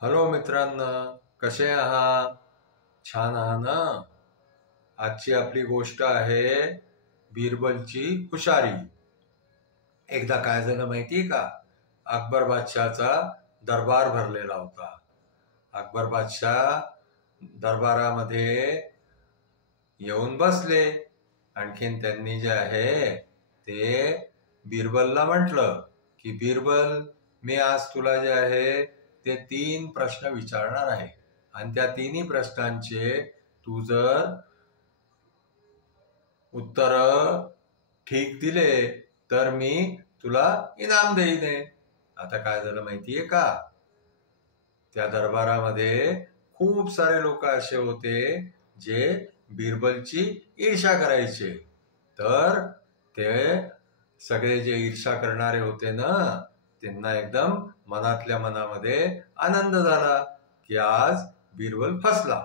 Hello मित्रांनो, कसे आहात? छान आहात ना? आजची आपली गोष्ट आहे बिरबलची हुशारी. एकदा काय झालं माहितीये का? अकबर बादशहाचा दरबार भरलेला होता. अकबर बादशाह दरबारामध्ये येऊन बसले. आणखीन त्यांनी जे आहे ते बिरबलला म्हटलं की बिरबल, मी आज तुला जे आहे ते 3 प्रश्न विचारणार आहे आणि त्या तिन्ही प्रश्नांचे तू जर उत्तर ठीक दिले तर मी तुला इनाम देईन. आता काय झालं माहितीये का? त्या दरबारामध्ये खूप सारे लोक असे होते जे बिरबलची ईर्ष्या करायचे. तर ते सगळे जे ईर्ष्या करणारे होते ना, त्यांना एकदम मनातल्या मनामध्ये आनंद झाला की आज बिरबल फसला.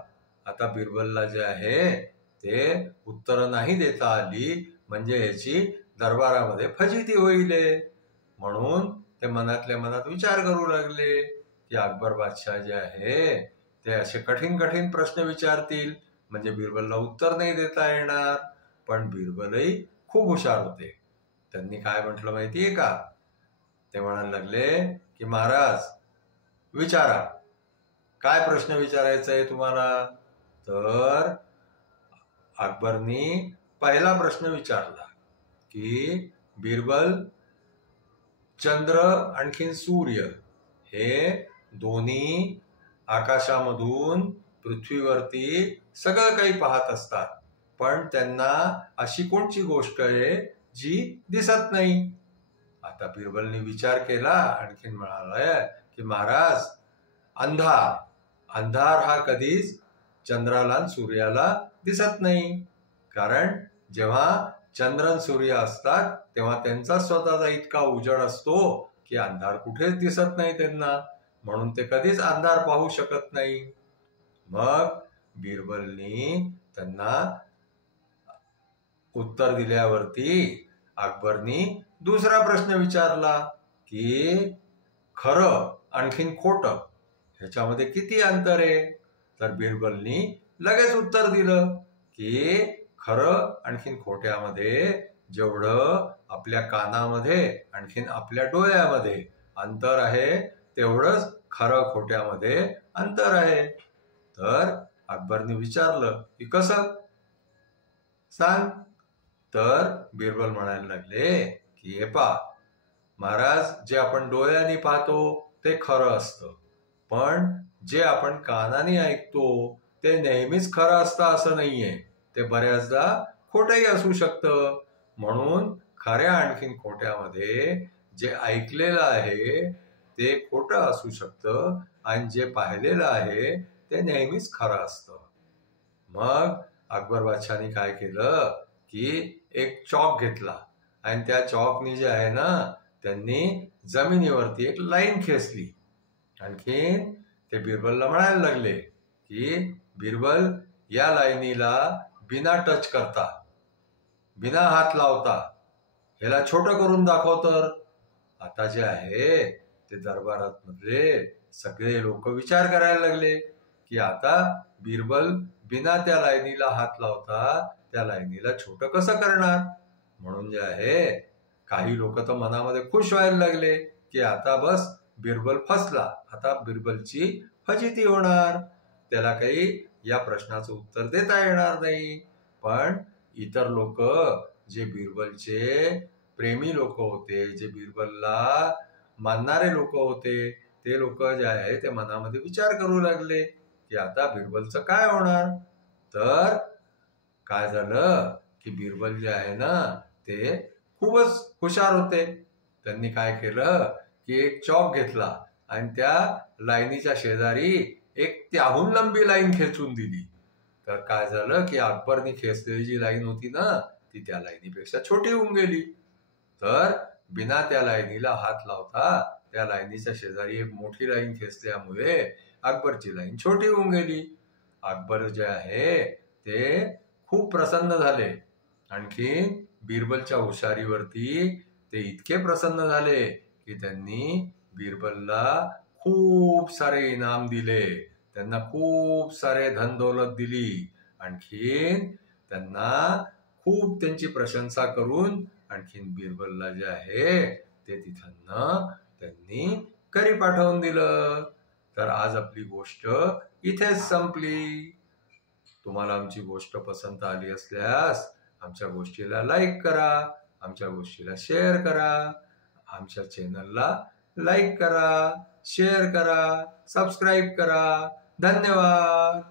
आता बिरबलला जे आहे ते उत्तर नाही देता आली म्हणजे याची दरबारामध्ये फजिती होईल. म्हणून ते मनातल्या मनात विचार करू लागले की अकबर बादशाह जे आहे ते असे कठीण कठीण प्रश्न विचारतील म्हणजे बिरबलला उत्तर नाही देता येणार. पण बिरबलही खूप हुशार होते. त्यांनी काय म्हटलं माहितीये का? ते म्हणायला लागले की महाराज, विचारा, काय प्रश्न विचारायचा आहे तुम्हाला? तर अकबरनी पहिला प्रश्न विचारला की बिरबल, चंद्र आणखीन सूर्य हे दोन्ही आकाशामधून पृथ्वीवरती सगळं काही पाहत असतात, पण त्यांना अशी कोणची गोष्ट आहे जी दिसत नाही? आता बिरबलने विचार केला, आणखीन म्हणाला की महाराज, अंधार अंधार हा कधीच चंद्राला आणि सूर्याला दिसत नाही. कारण जेव्हा चंद्र आणि सूर्य असतात तेव्हा त्यांचा स्वतःचा इतका उजेड असतो की अंधार कुठेच दिसत नाही त्यांना, म्हणून ते कधीच अंधार पाहू शकत नाही. मग बिरबलनी त्यांना उत्तर दिल्यावरती अकबरनी दुसरा प्रश्न विचारला की खरं आणखीन खोटं ह्याच्यामध्ये किती अंतर आहे? तर बिरबलनी लगेच उत्तर दिलं की खरं आणखीन खोट्यामध्ये जेवढं आपल्या कानामध्ये आणखीन आपल्या डोळ्यामध्ये अंतर आहे तेवढंच खरं खोट्यामध्ये अंतर आहे. तर अकबरने विचारलं की कसं, सांग. तर बिरबल म्हणायला लागले की हे पहा महाराज, जे आपण डोळ्यांनी पाहतो ते खरं असतं, पण जे आपण कानाने ऐकतो ते नेहमीच खरं असतं असं नाहीये. ते बऱ्याचदा खोटंही असू शकतं. म्हणून खऱ्या आणखीन खोट्यामध्ये जे ऐकलेलं आहे ते खोटं असू शकतं आणि जे पाहिलेलं आहे ते नेहमीच खरं असतं. मग अकबर बादशाहनी काय केलं की एक चॉक घेतला आणि त्या चॉकनी जे आहे ना त्यांनी जमिनीवरती एक लाईन खेचली. आणखीन ते बिरबलला म्हणायला लागले की बिरबल, या लाईनीला बिना टच करता, बिना हात लावता ह्याला छोटं करून दाखव. तर आता जे आहे ते दरबारात मधले सगळे लोक विचार करायला लागले की आता बिरबल बिना त्या लाईनीला हात लावता त्या लाईनीला छोटं कसं करणार? म्हणून जे आहे काही लोक तर मनामध्ये खुश व्हायला लागले की आता बस बिरबल फसला, आता बिरबलची फजिती होणार, त्याला काही या प्रश्नाचं उत्तर देता येणार नाही. पण इतर लोक, जे बिरबलचे प्रेमी लोक होते, जे बिरबलला मानणारे लोक होते, ते लोक जे आहे ते मनामध्ये विचार करू लागले की आता बिरबलचं काय होणार? तर काय झालं की बिरबल जे आहे ना ते खूपच हुशार होते. त्यांनी काय केलं की एक चॉक घेतला आणि त्या लाईनीच्या शेजारी एक त्याहून लंबी लाईन खेचून दिली. तर काय झालं की अकबरनी खेचलेली जी लाईन होती ना ती त्या लाईनीपेक्षा छोटी होऊन गेली. तर बिना त्या लाईनीला हात लावता त्या लाईनीच्या शेजारी एक मोठी लाईन खेचल्यामुळे अकबरची लाईन छोटी होऊन गेली. अकबर जे आहे ते खूप प्रसन्न झाले. आणखी बिरबलच्या हुशारीवरती ते इतके प्रसन्न झाले की त्यांनी बिरबलला खूप सारे इनाम दिले, त्यांना खूप सारे धनदौलत दिली, आणखीन त्यांना खूप त्यांची प्रशंसा करून आणखीन बिरबलला जे आहे ते तिथं त्यांनी घरी पाठवून दिलं. तर आज आपली गोष्ट इथेच संपली. तुम्हाला आमची गोष्ट पसंत आली असल्यास आमच्या गोष्टीला लाईक करा, आमच्या गोष्टीला शेअर करा, आमच्या चॅनलला लाईक करा, शेअर करा, सबस्क्राईब करा. धन्यवाद.